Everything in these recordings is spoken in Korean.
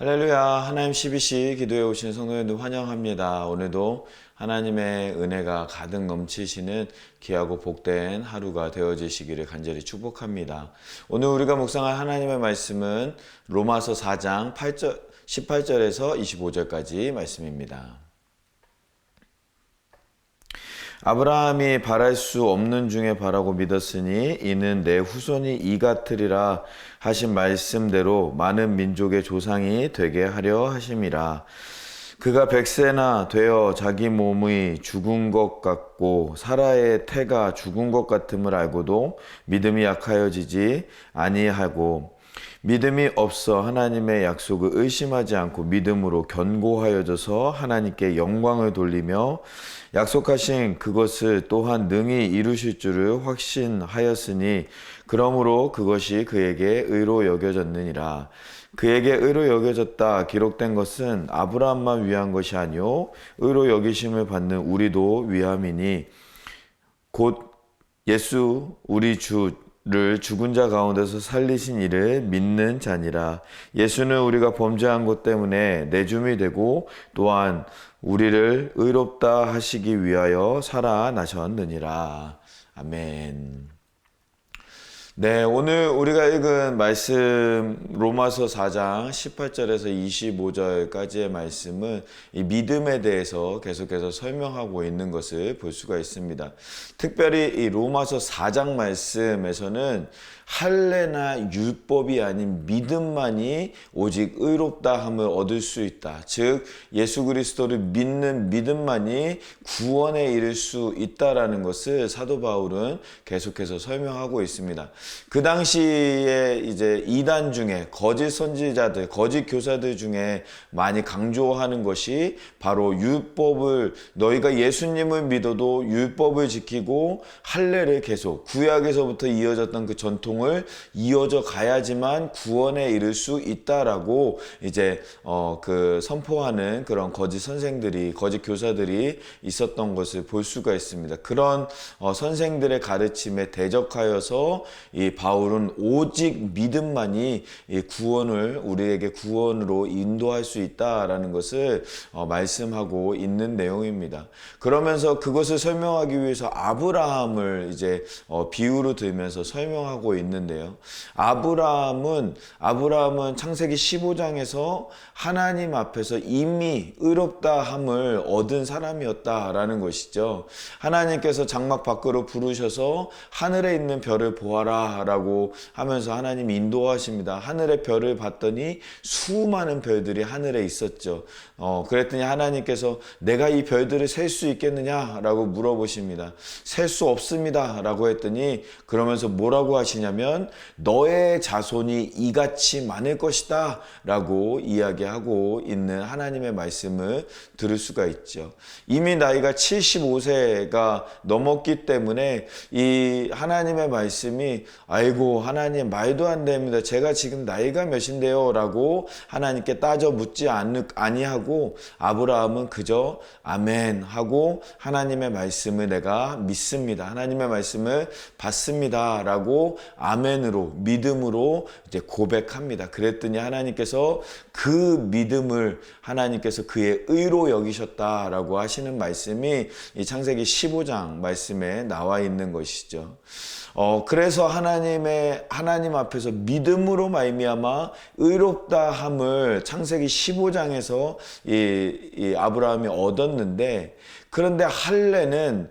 할렐루야. 하나님 CBC 기도에 오신 성도님들 환영합니다. 오늘도 하나님의 은혜가 가득 넘치시는 귀하고 복된 하루가 되어지시기를 간절히 축복합니다. 오늘 우리가 묵상할 하나님의 말씀은 로마서 4장 18절에서 25절까지 말씀입니다. 아브라함이 바랄 수 없는 중에 바라고 믿었으니 이는 내 후손이 이 같으리라 하신 말씀대로 많은 민족의 조상이 되게 하려 하심이라. 그가 100세나 되어 자기 몸이 죽은 것 같고 사라의 태가 죽은 것 같음을 알고도 믿음이 약하여지지 아니하고 믿음이 없어 하나님의 약속을 의심하지 않고 믿음으로 견고하여져서 하나님께 영광을 돌리며 약속하신 그것을 또한 능히 이루실 줄을 확신하였으니 그러므로 그것이 그에게 의로 여겨졌느니라. 그에게 의로 여겨졌다 기록된 것은 아브라함만 위한 것이 아니요 의로 여기심을 받는 우리도 위함이니 곧 예수 우리 주를 죽은 자 가운데서 살리신 이를 믿는 자니라. 예수는 우리가 범죄한 것 때문에 내줌이 되고 또한 우리를 의롭다 하시기 위하여 살아나셨느니라. 아멘. 네, 오늘 우리가 읽은 말씀 로마서 4장 18절에서 25절까지의 말씀은 이 믿음에 대해서 계속해서 설명하고 있는 것을 볼 수가 있습니다. 특별히 이 로마서 4장 말씀에서는 할례나 율법이 아닌 믿음만이 오직 의롭다함을 얻을 수 있다. 즉 예수 그리스도를 믿는 믿음만이 구원에 이를 수 있다라는 것을 사도 바울은 계속해서 설명하고 있습니다. 그 당시에 이제 이단 중에 거짓 선지자들, 거짓 교사들 중에 많이 강조하는 것이 바로 율법을 너희가 예수님을 믿어도 율법을 지키고 할례를 계속 구약에서부터 이어졌던 그 전통을 이어져 가야지만 구원에 이를 수 있다라고 이제 그 선포하는 그런 거짓 선생들이 거짓 교사들이 있었던 것을 볼 수가 있습니다. 그런 선생들의 가르침에 대적하여서 이 바울은 오직 믿음만이 이 구원을 우리에게 구원으로 인도할 수 있다라는 것을 말씀하고 있는 내용입니다. 그러면서 그것을 설명하기 위해서 아브라함을 이제 비유로 들면서 설명하고 있는데요. 아브라함은 창세기 15장에서 하나님 앞에서 이미 의롭다함을 얻은 사람이었다라는 것이죠. 하나님께서 장막 밖으로 부르셔서 하늘에 있는 별을 보아라 라고 하면서 하나님이 인도하십니다. 하늘의 별을 봤더니 수많은 별들이 하늘에 있었죠. 그랬더니 하나님께서 내가 이 별들을 셀 수 있겠느냐 라고 물어보십니다. 셀 수 없습니다 라고 했더니 그러면서 뭐라고 하시냐면 너의 자손이 이같이 많을 것이다 라고 이야기하고 있는 하나님의 말씀을 들을 수가 있죠. 이미 나이가 75세가 넘었기 때문에 이 하나님의 말씀이 아이고 하나님 말도 안 됩니다. 제가 지금 나이가 몇인데요 라고 하나님께 따져 묻지 아니하고 아브라함은 그저 아멘 하고 하나님의 말씀을 내가 믿습니다. 하나님의 말씀을 받습니다 라고 아멘으로 믿음으로 이제 고백합니다. 그랬더니 하나님께서 그 믿음을 하나님께서 그의 의로 여기셨다라고 하시는 말씀이 이 창세기 15장 말씀에 나와 있는 것이죠. 그래서 하나님 앞에서 믿음으로 말미암아 의롭다함을 창세기 15장에서 이 아브라함이 얻었는데 그런데 할례는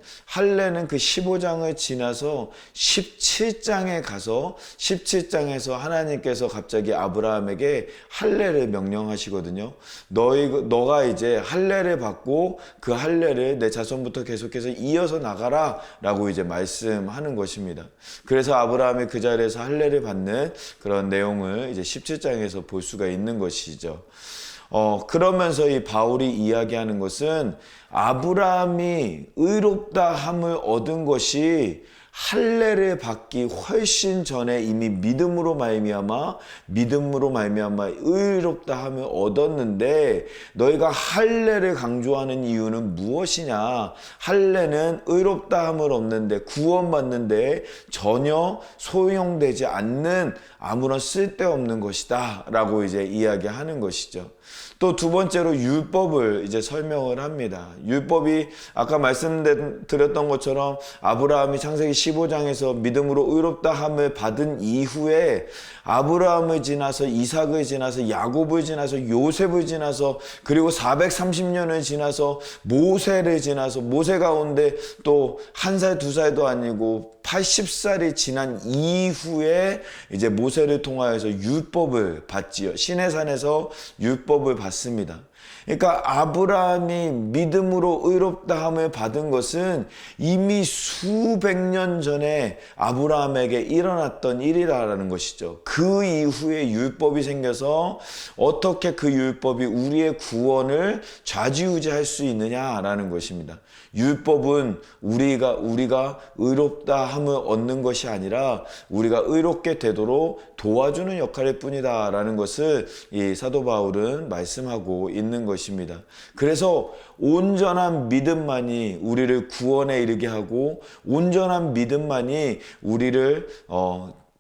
그 15장을 지나서 17장에 가서 17장에서 하나님께서 갑자기 아브라함에게 할례를 명령하시거든요. 너가 이제 할례를 받고 그 할례를 내 자손부터 계속해서 이어서 나가라 라고 이제 말씀하는 것입니다. 그래서 아브라함이 그 자리에서 할례를 받는 그런 내용을 이제 17장에서 볼 수가 있는 것이죠. 그러면서 이 바울이 이야기하는 것은 아브라함이 의롭다함을 얻은 것이 할례를 받기 훨씬 전에 이미 믿음으로 말미암아 의롭다 함을 얻었는데, 너희가 할례를 강조하는 이유는 무엇이냐? 할례는 의롭다 함을 얻는데, 구원받는데 전혀 소용되지 않는 아무런 쓸데없는 것이다 라고 이제 이야기하는 것이죠. 또 두 번째로 율법을 이제 설명을 합니다. 율법이 아까 말씀드렸던 것처럼 아브라함이 창세기 15장에서 믿음으로 의롭다 함을 받은 이후에 아브라함을 지나서 이삭을 지나서 야곱을 지나서 요셉을 지나서 그리고 430년을 지나서 모세를 지나서 모세 가운데 또 1살 2살도 아니고 80살이 지난 이후에 이제 모세를 통하여서 율법을 받지요. 시내산에서 율법을 받습니다. 그러니까 아브라함이 믿음으로 의롭다함을 받은 것은 이미 수백 년 전에 아브라함에게 일어났던 일이라는 것이죠. 그 이후에 율법이 생겨서 어떻게 그 율법이 우리의 구원을 좌지우지할 수 있느냐라는 것입니다. 율법은 우리가 의롭다함을 얻는 것이 아니라 우리가 의롭게 되도록 도와주는 역할일 뿐이다라는 것을 이 사도 바울은 말씀하고 있는 것입니다. 그래서 온전한 믿음만이 우리를 구원에 이르게 하고 온전한 믿음만이 우리를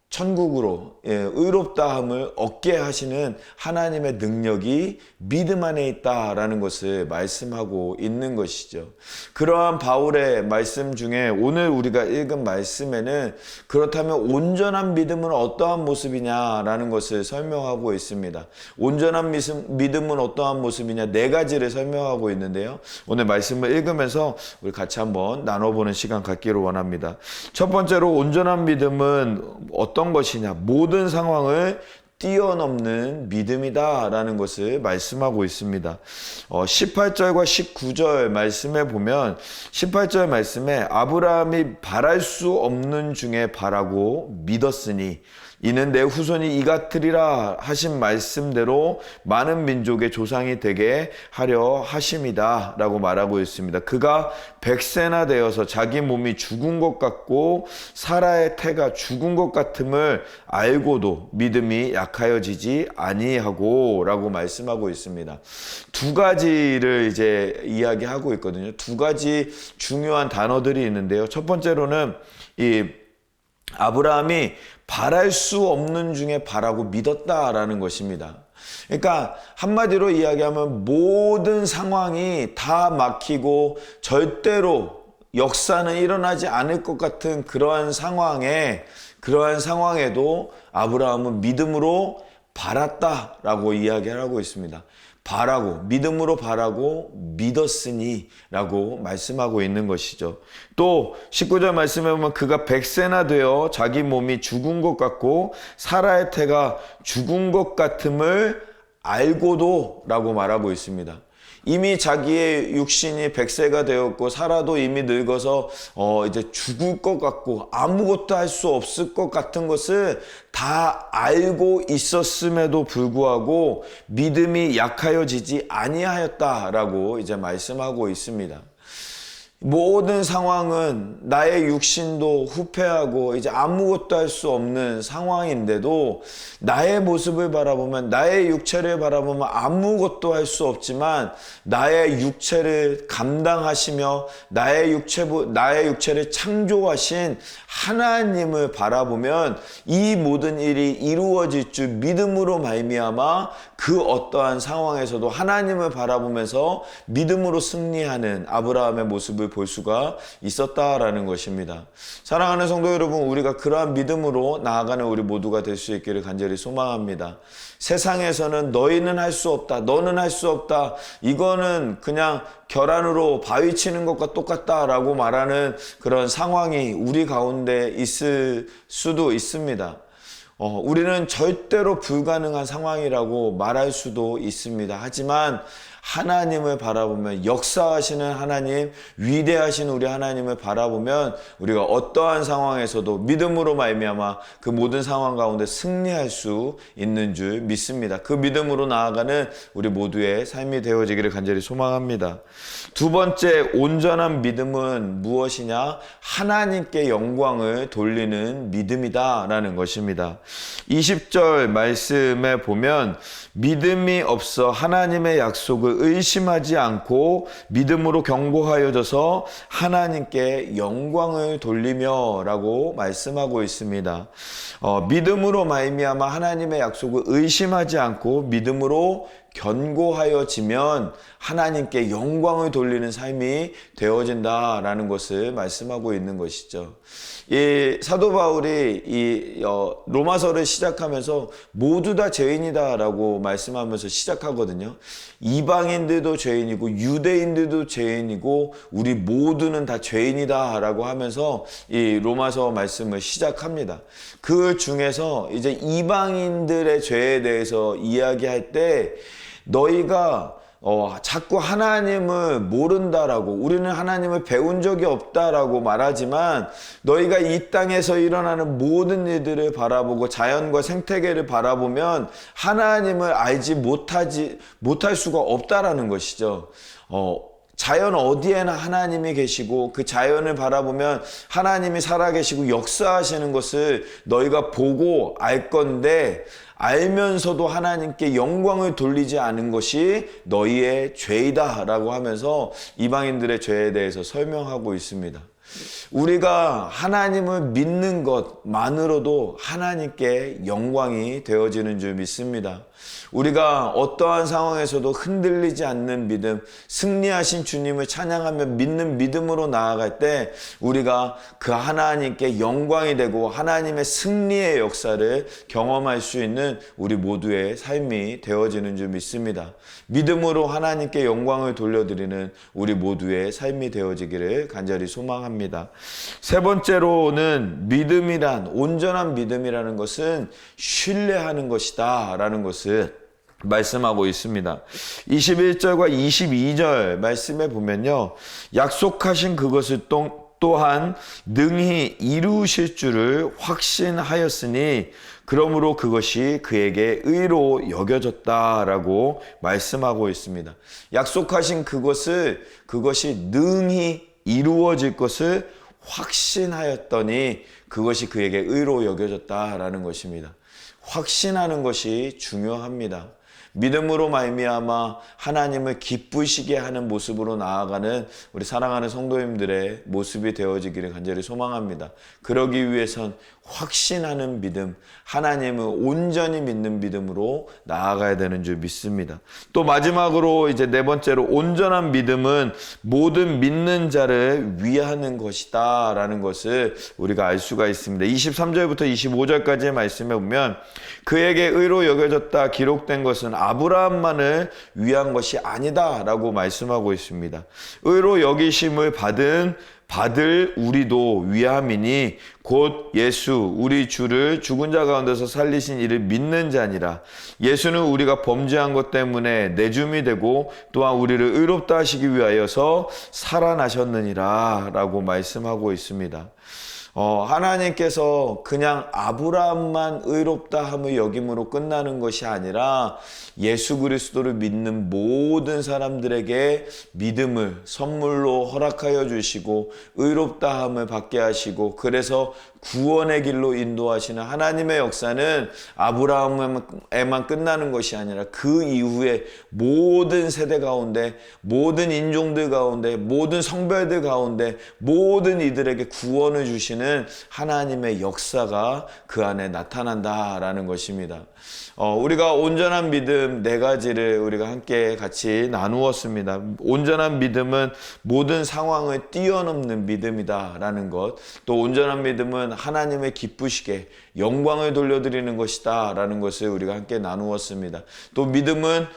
천국으로 의롭다함을 얻게 하시는 하나님의 능력이 믿음 안에 있다라는 것을 말씀하고 있는 것이죠. 그러한 바울의 말씀 중에 오늘 우리가 읽은 말씀에는 그렇다면 온전한 믿음은 어떠한 모습이냐라는 것을 설명하고 있습니다. 온전한 믿음은 어떠한 모습이냐, 4가지를 설명하고 있는데요. 오늘 말씀을 읽으면서 우리 같이 한번 나눠보는 시간 갖기를 원합니다. 첫 번째로 온전한 믿음은 어떤 것이냐, 모든 상황을 뛰어넘는 믿음이다 라는 것을 말씀하고 있습니다. 18절과 19절 말씀에 보면 18절 말씀에 아브라함이 바랄 수 없는 중에 바라고 믿었으니 이는 내 후손이 이같으리라 하신 말씀대로 많은 민족의 조상이 되게 하려 하심이다 라고 말하고 있습니다. 그가 100세나 되어서 자기 몸이 죽은 것 같고 사라의 태가 죽은 것 같음을 알고도 믿음이 약하여지지 아니하고 라고 말씀하고 있습니다. 2가지를 이제 이야기하고 있거든요. 2가지 중요한 단어들이 있는데요. 첫 번째로는 이 아브라함이 바랄 수 없는 중에 바라고 믿었다라는 것입니다. 그러니까 한마디로 이야기하면 모든 상황이 다 막히고 절대로 역사는 일어나지 않을 것 같은 그러한 상황에도 아브라함은 믿음으로 바랐다라고 이야기를 하고 있습니다. 믿음으로 바라고 믿었으니 라고 말씀하고 있는 것이죠. 또 19절 말씀에 보면 그가 100세나 되어 자기 몸이 죽은 것 같고 사라의 태가 죽은 것 같음을 알고도 라고 말하고 있습니다. 이미 자기의 육신이 100세가 되었고 사라도 이미 늙어서 이제 죽을 것 같고 아무것도 할 수 없을 것 같은 것을 다 알고 있었음에도 불구하고 믿음이 약하여지지 아니하였다라고 이제 말씀하고 있습니다. 모든 상황은 나의 육신도 후패하고 이제 아무것도 할 수 없는 상황인데도 나의 모습을 바라보면, 나의 육체를 바라보면 아무것도 할 수 없지만 나의 육체를 감당하시며 나의 육체를 창조하신 하나님을 바라보면 이 모든 일이 이루어질 줄 믿음으로 말미암아 그 어떠한 상황에서도 하나님을 바라보면서 믿음으로 승리하는 아브라함의 모습을 볼 수가 있었다라는 것입니다. 사랑하는 성도 여러분, 우리가 그러한 믿음으로 나아가는 우리 모두가 될 수 있기를 간절히 소망합니다. 세상에서는 너희는 할 수 없다, 너는 할 수 없다, 이거는 그냥 계란으로 바위 치는 것과 똑같다라고 말하는 그런 상황이 우리 가운데 있을 수도 있습니다. 우리는 절대로 불가능한 상황이라고 말할 수도 있습니다. 하지만 하나님을 바라보면, 역사하시는 하나님, 위대하신 우리 하나님을 바라보면 우리가 어떠한 상황에서도 믿음으로 말미암아 그 모든 상황 가운데 승리할 수 있는 줄 믿습니다. 그 믿음으로 나아가는 우리 모두의 삶이 되어지기를 간절히 소망합니다. 두 번째, 온전한 믿음은 무엇이냐? 하나님께 영광을 돌리는 믿음이다라는 것입니다. 20절 말씀에 보면 믿음이 없어 하나님의 약속을 의심하지 않고 믿음으로 견고하여져서 하나님께 영광을 돌리며 라고 말씀하고 있습니다. 믿음으로 말미암아 하나님의 약속을 의심하지 않고 믿음으로 견고하여지면 하나님께 영광을 돌리는 삶이 되어진다라는 것을 말씀하고 있는 것이죠. 이 사도 바울이 로마서를 시작하면서 모두 다 죄인이다라고 말씀하면서 시작하거든요. 이방인들도 죄인이고 유대인들도 죄인이고 우리 모두는 다 죄인이다라고 하면서 이 로마서 말씀을 시작합니다. 그 중에서 이제 이방인들의 죄에 대해서 이야기할 때 너희가 자꾸 하나님을 모른다라고, 우리는 하나님을 배운 적이 없다라고 말하지만 너희가 이 땅에서 일어나는 모든 일들을 바라보고 자연과 생태계를 바라보면 하나님을 알지 못할 수가 없다라는 것이죠. 자연 어디에나 하나님이 계시고 그 자연을 바라보면 하나님이 살아계시고 역사하시는 것을 너희가 보고 알 건데, 알면서도 하나님께 영광을 돌리지 않은 것이 너희의 죄이다 라고 하면서 이방인들의 죄에 대해서 설명하고 있습니다. 우리가 하나님을 믿는 것만으로도 하나님께 영광이 되어지는 줄 믿습니다. 우리가 어떠한 상황에서도 흔들리지 않는 믿음, 승리하신 주님을 찬양하며 믿는 믿음으로 나아갈 때 우리가 그 하나님께 영광이 되고 하나님의 승리의 역사를 경험할 수 있는 우리 모두의 삶이 되어지는 줄 믿습니다. 믿음으로 하나님께 영광을 돌려드리는 우리 모두의 삶이 되어지기를 간절히 소망합니다. 세 번째로는 믿음이란, 온전한 믿음이라는 것은 신뢰하는 것이다 라는 것을 말씀하고 있습니다. 21절과 22절 말씀에 보면요, 약속하신 그것을 또한 능히 이루실 줄을 확신하였으니 그러므로 그것이 그에게 의로 여겨졌다라고 말씀하고 있습니다. 약속하신 그것이 능히 이루어질 것을 확신하였더니 그것이 그에게 의로 여겨졌다라는 것입니다. 확신하는 것이 중요합니다. 믿음으로 말미암아 하나님을 기쁘시게 하는 모습으로 나아가는 우리 사랑하는 성도님들의 모습이 되어지기를 간절히 소망합니다. 그러기 위해선 확신하는 믿음, 하나님을 온전히 믿는 믿음으로 나아가야 되는 줄 믿습니다. 또 마지막으로 이제 네 번째로, 온전한 믿음은 모든 믿는 자를 위하는 것이다 라는 것을 우리가 알 수가 있습니다. 23절부터 25절까지의 말씀에 보면 그에게 의로 여겨졌다 기록된 것은 아브라함만을 위한 것이 아니다 라고 말씀하고 있습니다. 의로 여기심을 받을 우리도 위함이니 곧 예수 우리 주를 죽은 자 가운데서 살리신 이를 믿는 자니라. 예수는 우리가 범죄한 것 때문에 내줌이 되고 또한 우리를 의롭다 하시기 위하여서 살아나셨느니라 라고 말씀하고 있습니다. 하나님께서 그냥 아브라함만 의롭다 함을 여김으로 끝나는 것이 아니라 예수 그리스도를 믿는 모든 사람들에게 믿음을 선물로 허락하여 주시고 의롭다 함을 받게 하시고, 그래서 구원의 길로 인도하시는 하나님의 역사는 아브라함에만 끝나는 것이 아니라 그 이후에 모든 세대 가운데, 모든 인종들 가운데, 모든 성별들 가운데 모든 이들에게 구원을 주시는 하나님의 역사가 그 안에 나타난다라는 것입니다. 우리가 온전한 믿음 네 가지를 우리가 함께 같이 나누었습니다. 온전한 믿음은 모든 상황을 뛰어넘는 믿음이다라는 것, 또 온전한 믿음은 하나님의 기쁘시게 영광을 돌려드리는 것이다 라는 것을 우리가 함께 나누었습니다. 또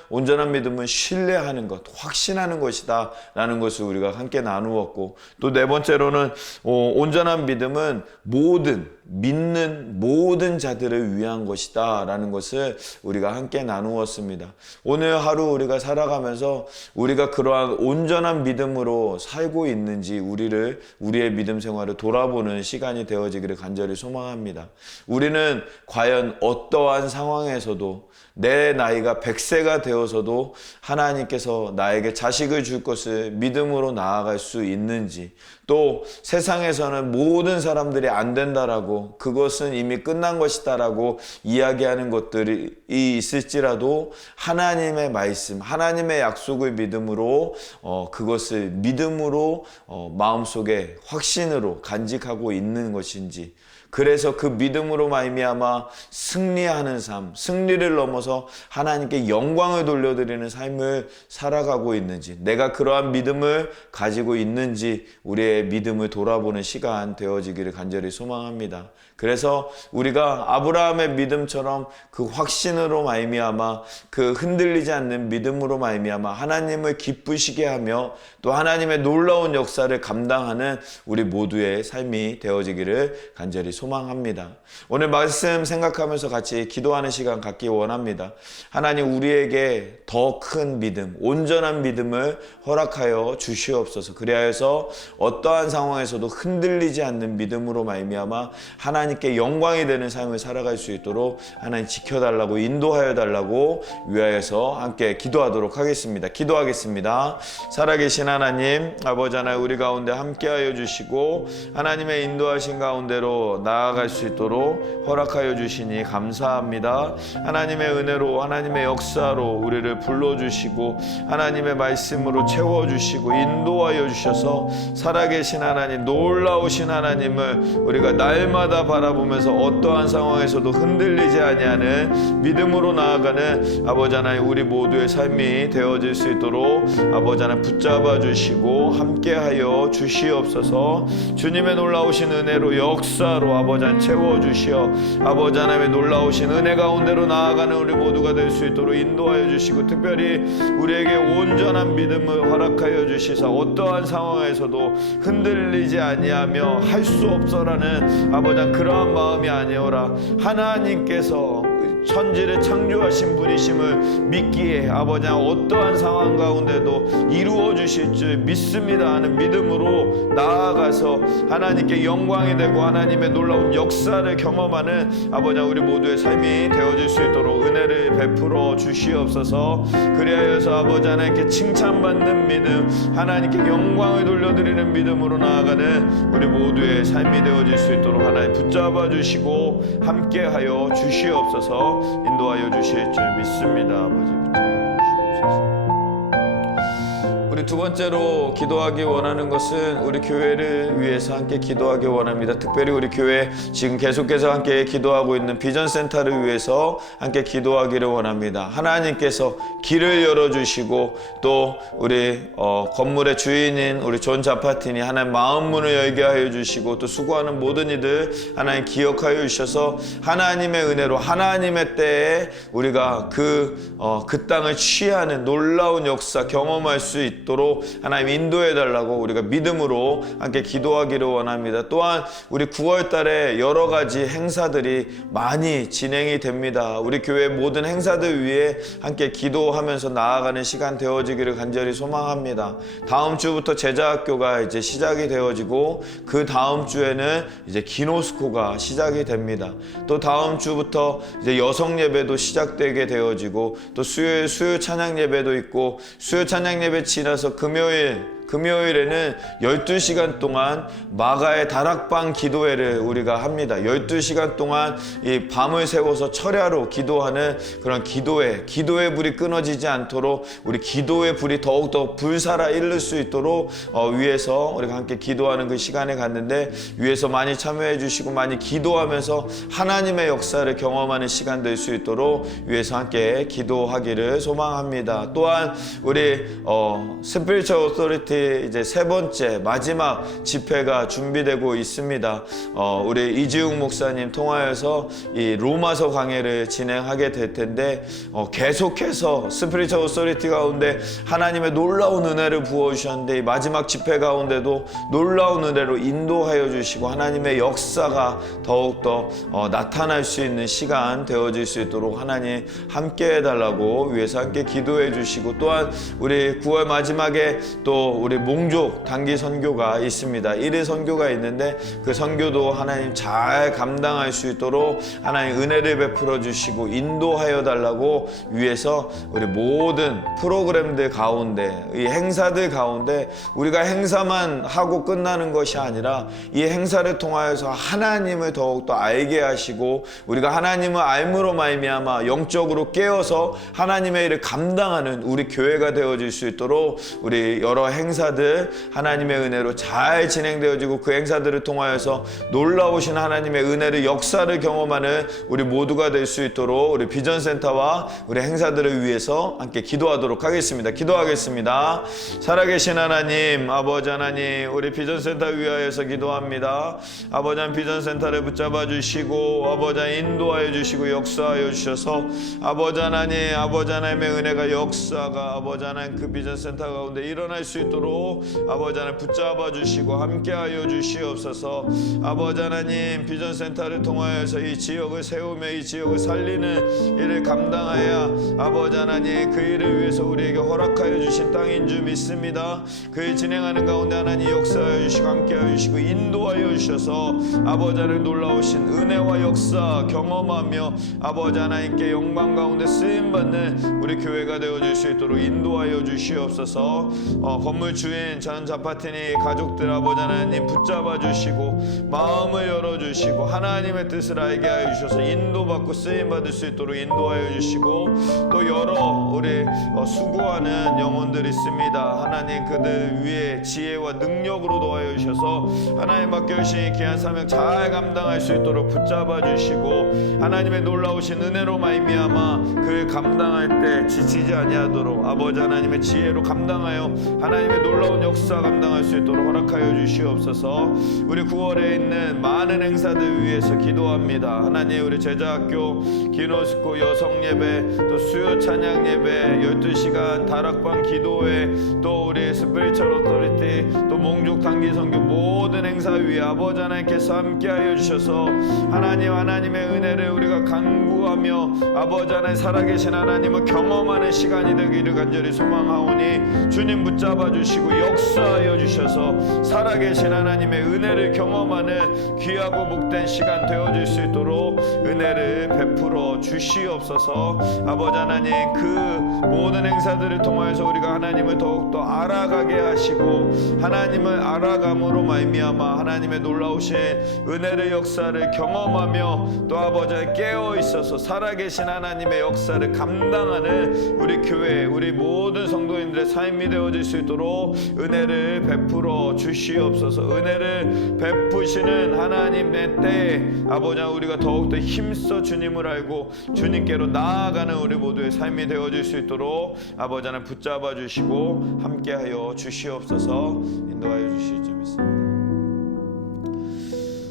온전한 믿음은 신뢰하는 것, 확신하는 것이다 라는 것을 우리가 함께 나누었고, 또 네 번째로는 온전한 믿음은 모든 믿는 모든 자들을 위한 것이다 라는 것을 우리가 함께 나누었습니다. 오늘 하루 우리가 살아가면서 우리가 그러한 온전한 믿음으로 살고 있는지 우리의 믿음 생활을 돌아보는 시간이 되어지기를 간절히 소망합니다. 우리는 과연 어떠한 상황에서도 내 나이가 100세가 되어서도 하나님께서 나에게 자식을 줄 것을 믿음으로 나아갈 수 있는지, 또 세상에서는 모든 사람들이 안 된다라고, 그것은 이미 끝난 것이다라고 이야기하는 것들이 있을지라도 하나님의 말씀, 하나님의 약속을 믿음으로 그것을 믿음으로 마음속에 확신으로 간직하고 있는 것인지, 그래서 그 믿음으로 말미암아 승리하는 삶, 승리를 넘어서 하나님께 영광을 돌려드리는 삶을 살아가고 있는지, 내가 그러한 믿음을 가지고 있는지 우리의 믿음을 돌아보는 시간 되어지기를 간절히 소망합니다. 그래서 우리가 아브라함의 믿음처럼 그 확신으로 말미암아, 그 흔들리지 않는 믿음으로 말미암아 하나님을 기쁘시게 하며 또 하나님의 놀라운 역사를 감당하는 우리 모두의 삶이 되어지기를 간절히 소망합니다. 오늘 말씀 생각하면서 같이 기도하는 시간 갖기 원합니다. 하나님, 우리에게 더 큰 믿음, 온전한 믿음을 허락하여 주시옵소서. 그리하여서 어떠한 상황에서도 흔들리지 않는 믿음으로 말미암아 하나님께 영광이 되는 삶을 살아갈 수 있도록 하나님 지켜달라고, 인도하여 달라고 위하여서 함께 기도하도록 하겠습니다. 기도하겠습니다. 살아계신 하나님, 아버지 하나님, 우리 가운데 함께하여 주시고 하나님의 인도하신 가운데로 나아갈 수 있도록 허락하여 주시니 감사합니다. 하나님의 은혜로, 하나님의 역사로 우리를 불러주시고 하나님의 말씀으로 채워주시고 인도하여 주셔서 살아계신 하나님, 놀라우신 하나님을 우리가 날마다 바라보면서 어떠한 상황에서도 흔들리지 아니하는 믿음으로 나아가는 아버지 하나님, 우리 모두의 삶이 되어질 수 있도록 아버지 하나님 붙잡아 주시고 함께하여 주시옵소서. 주님의 놀라우신 은혜로, 역사로 아버지 하나님 채워주시어 아버지 하나님의 놀라우신 은혜 가운데로 나아가는 우리 모두가 될 수 있도록 인도하여 주시고, 특별히 우리에게 온전한 믿음을 허락하여 주시사 어떠한 상황에서도 흔들리지 아니하며 할 수 없어라는 아버지 하나님 그러한 마음이 아니오라. 하나님께서 천지를 창조하신 분이심을 믿기에 아버지 하나님 어떠한 상황 가운데도 이루어 주실 줄 믿습니다 하는 믿음으로 나아가서 하나님께 영광이 되고 하나님의 놀라운 역사를 경험하는 아버지 하나님 우리 모두의 삶이 되어질 수 있도록 은혜를 베풀어 주시옵소서. 그리하여서 아버지 하나님께 칭찬받는 믿음, 하나님께 영광을 돌려드리는 믿음으로 나아가는 우리 모두의 삶이 되어질 수 있도록 하나님 붙잡아 주시고 함께하여 주시옵소서. 인도하여 주실 줄 믿습니다. 아버지 붙잡아 주시옵소서. 우리 두 번째로 기도하기 원하는 것은 우리 교회를 위해서 함께 기도하기 원합니다. 특별히 우리 교회 지금 계속해서 함께 기도하고 있는 비전센터를 위해서 함께 기도하기를 원합니다. 하나님께서 길을 열어주시고 또 우리 건물의 주인인 우리 존 자파틴이 하나님 마음 문을 열게 하여 주시고 또 수고하는 모든 이들 하나님 기억하여 주셔서 하나님의 은혜로 하나님의 때에 우리가 그 땅을 취하는 놀라운 역사 경험할 수 있도록 하나님 인도해 달라고 우리가 믿음으로 함께 기도하기를 원합니다. 또한 우리 9월 달에 여러 가지 행사들이 많이 진행이 됩니다. 우리 교회 모든 행사들 위해 함께 기도하면서 나아가는 시간 되어지기를 간절히 소망합니다. 다음 주부터 제자학교가 이제 시작이 되어지고 그 다음 주에는 이제 기노스코가 시작이 됩니다. 또 다음 주부터 이제 여성 예배도 시작되게 되어지고 또 수요일 수요 찬양 예배도 있고 수요 찬양 예배 지나서 금요일에는 12시간 동안 마가의 다락방 기도회를 우리가 합니다. 12시간 동안 이 밤을 새워서 철야로 기도하는 그런 기도의 불이 끊어지지 않도록 우리 기도의 불이 더욱더 불살아 일를 수 있도록 위에서 우리가 함께 기도하는 그 시간에 갔는데 위에서 많이 참여해 주시고 많이 기도하면서 하나님의 역사를 경험하는 시간 될 수 있도록 위에서 함께 기도하기를 소망합니다. 또한 우리 스피리처 오토리티 특별히 이제 세 번째 마지막 집회가 준비되고 있습니다. 우리 이지웅 목사님 통하여서 이 로마서 강해를 진행하게 될 텐데 계속해서 스피리처 오소리티 가운데 하나님의 놀라운 은혜를 부어주셨는데 이 마지막 집회 가운데도 놀라운 은혜로 인도하여 주시고 하나님의 역사가 더욱더 나타날 수 있는 시간 되어질 수 있도록 하나님 함께 해달라고 위해서 함께 기도해 주시고, 또한 우리 9월 마지막에 또 우리 몽족 단기 선교가 있습니다. 1일 선교가 있는데 그 선교도 하나님 잘 감당할 수 있도록 하나님 은혜를 베풀어 주시고 인도하여 달라고 위해서 우리 모든 프로그램들 가운데, 이 행사들 가운데 우리가 행사만 하고 끝나는 것이 아니라 이 행사를 통하여서 하나님을 더욱더 알게 하시고 우리가 하나님을 알므로 말미암아 영적으로 깨어서 하나님의 일을 감당하는 우리 교회가 되어질 수 있도록 우리 여러 행사들 하나님의 은혜로 잘 진행되어지고 그 행사들을 통하여서 놀라우신 하나님의 은혜를 역사를 경험하는 우리 모두가 될 수 있도록 우리 비전센터와 우리 행사들을 위해서 함께 기도하도록 하겠습니다. 기도하겠습니다. 살아계신 하나님, 아버지 하나님, 우리 비전센터 위하여서 기도합니다. 아버지 하나님, 비전센터를 붙잡아 주시고 아버지 하나님 인도하여 주시고 역사하여 주셔서 아버지 하나님, 아버지 하나님의 은혜가 역사가 아버지 하나님 그 비전센터 가운데 일어날 수 있도록 아버지 하나님 붙잡아 주시고 함께하여 주시옵소서. 아버지 하나님, 비전센터를 통하여서 이 지역을 세우며 이 지역을 살리는 일을 감당하여 아버지 하나님 그 일을 위해서 우리에게 허락하여 주신 땅인 줄 믿습니다. 그 일 진행하는 가운데 하나님 역사하여 주시고 함께하여 주시고 인도하여 주셔서 아버지 하나님 놀라우신 은혜와 역사 경험하며 아버지 하나님께 영광 가운데 쓰임받는 우리 교회가 되어줄 수 있도록 인도하여 주시옵소서. 건물 주인 전 자파티니 가족들 아버지 하나님 붙잡아 주시고 마음을 열어주시고 하나님의 뜻을 알게 하여 주셔서 인도받고 쓰임받을 수 있도록 인도하여 주시고, 또 여러 우리 수고하는 영혼들이 있습니다. 하나님 그들 위에 지혜와 능력으로 도와여 주셔서 하나님 맡겨주신 귀한 사명 잘 감당할 수 있도록 붙잡아 주시고 하나님의 놀라우신 은혜로 말미암아 그 감당할 때 지치지 아니하도록 아버지 하나님의 지혜로 감당하여 하나님의 놀라운 역사 감당할 수 있도록 허락하여 주시옵소서. 우리 9월에 있는 많은 행사들 위해서 기도합니다. 하나님 우리 제자학교 기노스코 여성예배, 또 수요 찬양예배, 12시간 다락방 기도회, 또 우리 스피리처럴 오토리티, 또 몽족 단기 선교 모든 행사 위에 아버지 하나님께서 함께하여 주셔서 하나님의 은혜를 우리가 간구하며 아버지 하나님 살아계신 하나님을 경험하는 시간이 되기를 간절히 소망하오니 주님 붙잡아 주시고 역사하여 주셔서 살아계신 하나님의 은혜를 경험하는 귀하고 복된 시간 되어질 수 있도록 은혜를 베풀어 주시옵소서. 아버지 하나님 그 모든 행사들을 통하여서 우리가 하나님을 더욱더 알아가게 하시고 하나님을 알아감으로 말미암아 하나님의 놀라우신 은혜의 역사를 경험하며 또 아버지의 깨어 있어서 살아계신 하나님의 역사를 감당하는 우리 교회, 우리 모든 성도님들의 삶이 되어질 수 있도록 은혜를 베풀어 주시옵소서. 은혜를 베푸시는 하나님의 때에 아버지 우리가 더욱더 힘써 주님을 알고 주님께로 나아가는 우리 모두의 삶이 되어질 수 있도록 아버지 하나님 붙잡아 주시고 함께하여 주시옵소서. 인도하여 주실 줄 믿습니다.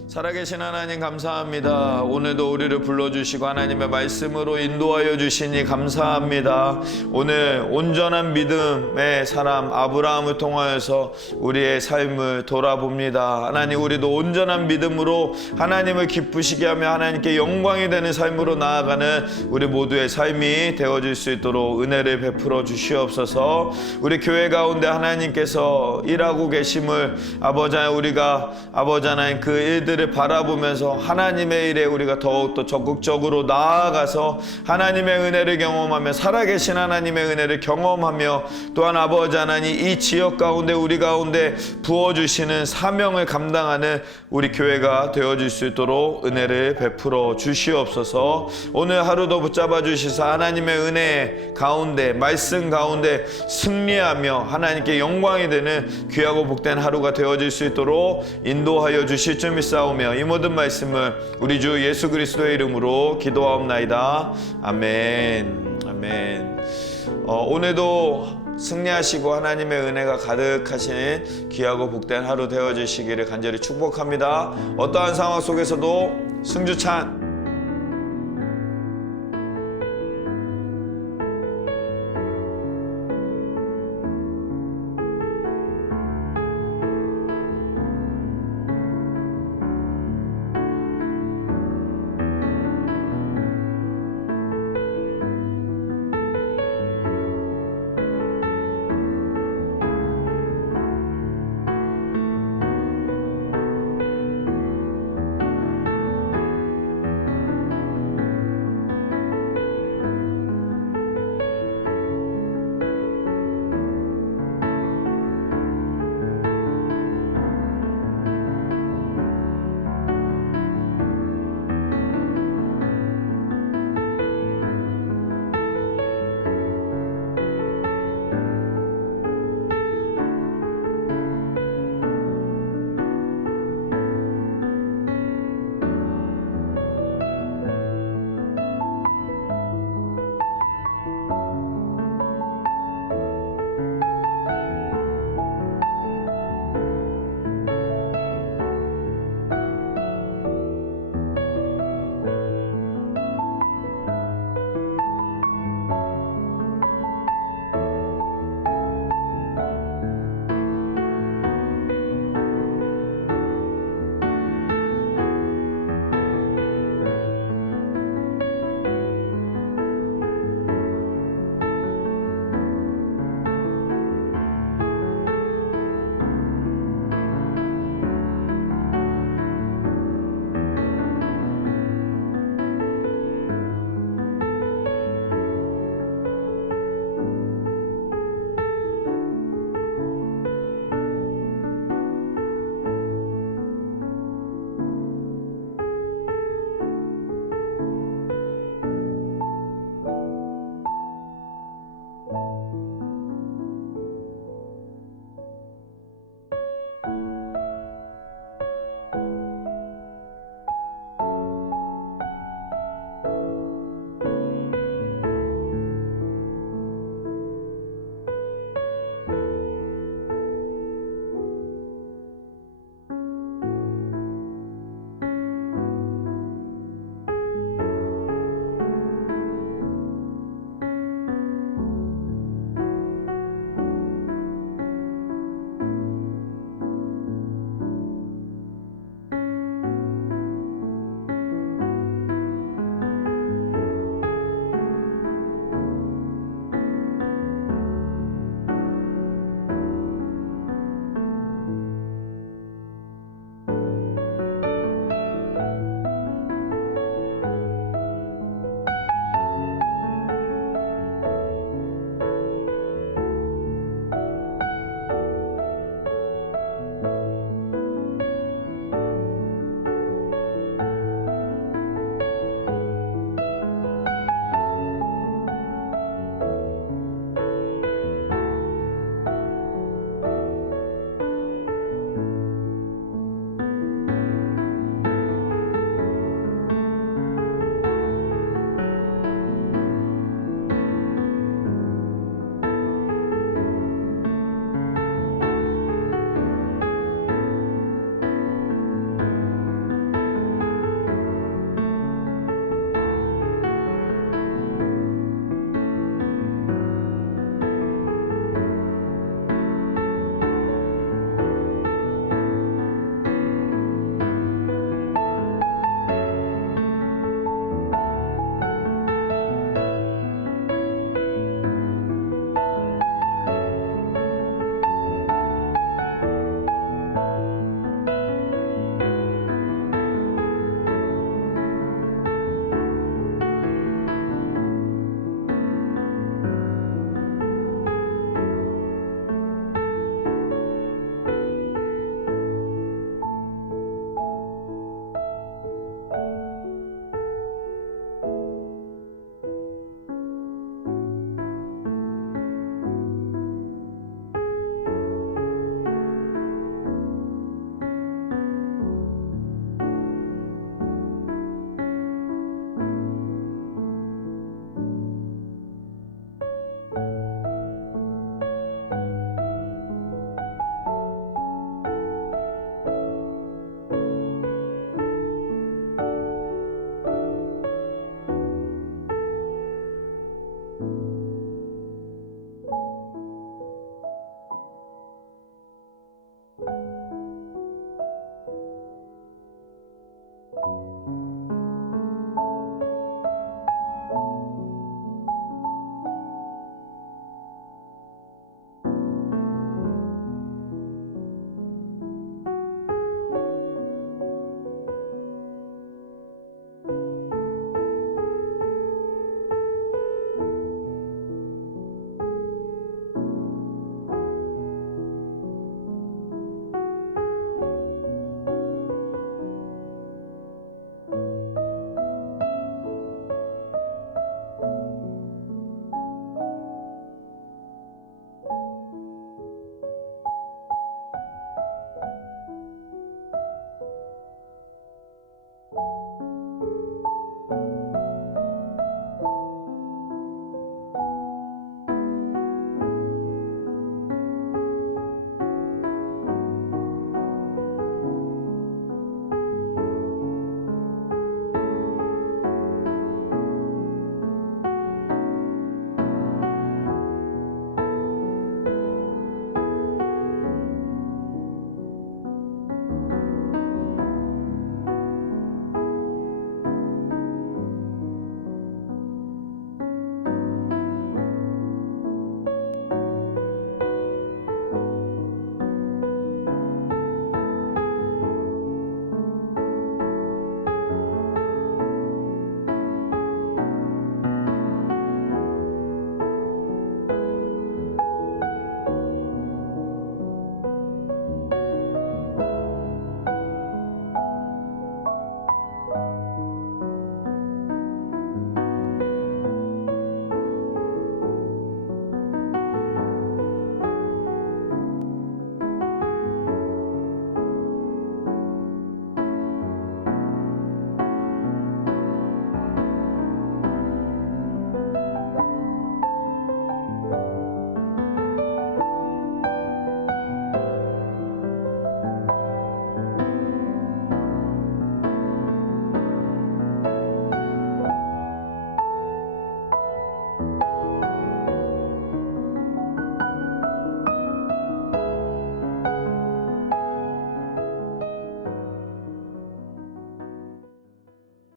살아계신 하나님 감사합니다. 오늘도 우리를 불러주시고 하나님의 말씀으로 인도하여 주시니 감사합니다. 오늘 온전한 믿음의 사람 아브라함을 통하여서 우리의 삶을 돌아봅니다. 하나님 우리도 온전한 믿음으로 하나님을 기쁘시게 하며 하나님께 영광이 되는 삶으로 나아가는 우리 모두의 삶이 되어질 수 있도록 은혜를 베풀어 주시옵소서. 우리 교회 가운데 하나님께서 일하고 계심을 아버지 하나님 우리가 아버지 하나님 그 일들을 바라보면서 하나님의 일에 우리가 더욱더 적극적으로 나아가서 하나님의 은혜를 경험하며 살아계신 하나님의 은혜를 경험하며 또한 아버지 하나님 이 지역 가운데 우리 가운데 부어주시는 사명을 감당하는 우리 교회가 되어질 수 있도록 은혜를 베풀어 주시옵소서. 오늘 하루도 붙잡아 주시사 하나님의 은혜 가운데 말씀 가운데 승리하며 하나님께 영광이 되는 귀하고 복된 하루가 되어질 수 있도록 인도하여 주실 줄 믿사오며 이 모든 말씀을 우리 주 예수 그리스도의 이름으로 기도하옵나이다. 아멘. 아멘. 오늘도 승리하시고 하나님의 은혜가 가득하시는 귀하고 복된 하루 되어주시기를 간절히 축복합니다. 어떠한 상황 속에서도 승주찬